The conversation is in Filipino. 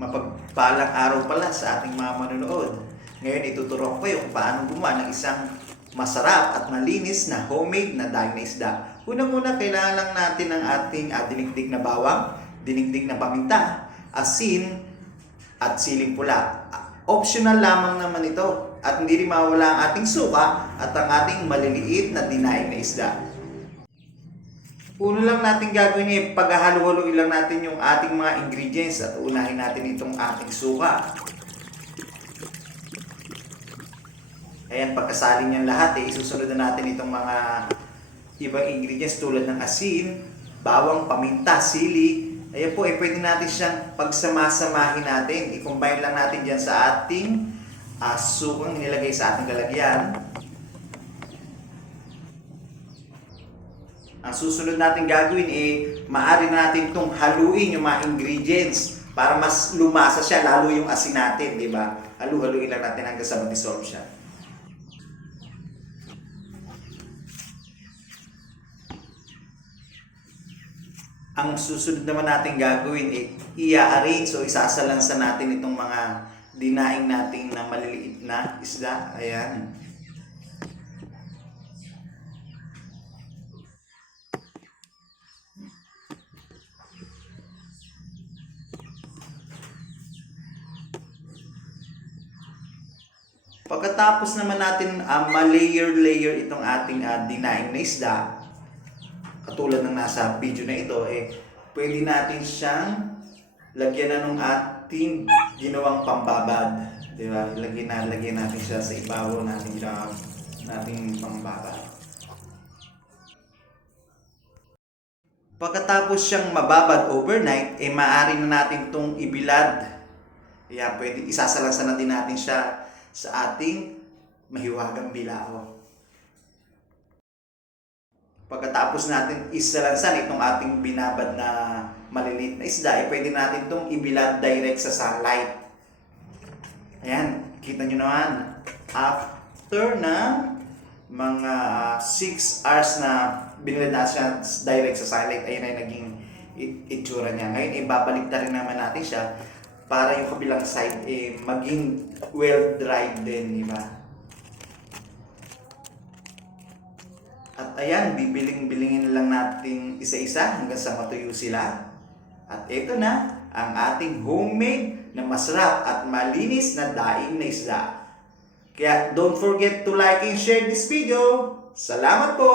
Mapagpalang araw pala sa ating mga manonood. Ngayon ituturo ko kayo kung paano gumawa ng isang masarap at malinis na homemade na daing na isda. Unang-una, kailangan lang natin ng ating dinigdig na bawang, dinigdig na paminta, asin, at siling pula. Optional lamang naman ito at hindi rin mawala ang ating suka at ang ating maliliit na dinaing na isda. Uno lang natin gagawin ay paghahalo-haluin lang natin yung ating mga ingredients at unahin natin itong ating suka. Ayan, pagkasali niyan lahat, isusunod na natin itong mga ibang ingredients tulad ng asin, bawang, paminta, sili. Ayan po, pwede natin siyang pagsamasamahin natin. I-combine lang natin dyan sa ating sukang nilagay sa ating lalagyan. Ang susunod natin gagawin maaari natin itong haluin yung mga ingredients para mas lumasa siya, lalo yung asin natin, di ba? Halu-haluin lang natin hanggang sa ma-dissolve siya. Ang susunod naman natin gagawin i-arrange o isasalansan natin itong mga dinaing natin na maliliit na isda. Ayan. Pagkatapos naman natin ma-layer itong ating dinaing na isda, katulad ng nasa video na ito, pwede natin siyang lagyan na ng ating ginawang pambabad. Diba? Lagyan natin siya sa ibabaw natin ginawang nating pambabad. Pagkatapos siyang mababad overnight, maaari na natin itong ibilad. Kaya pwede isasalansan na din natin siya sa ating mahiwagang bilao. Pagkatapos natin isalansan itong ating binabad na maliliit na isda, pwede natin itong ibilad direct sa sunlight. Ayan, kita nyo naman, after na mga 6 hours na binilad na siya direct sa sunlight, ayan ay naging itsura niya. Ngayon, babalik na rin naman natin siya para yung kabilang side maging well-dried din, di ba? At ayan, bibiling-bilingin lang natin isa-isa hanggang sa matuyo sila. At ito na ang ating homemade na masarap at malinis na daing na isda. Kaya don't forget to like and share this video. Salamat po!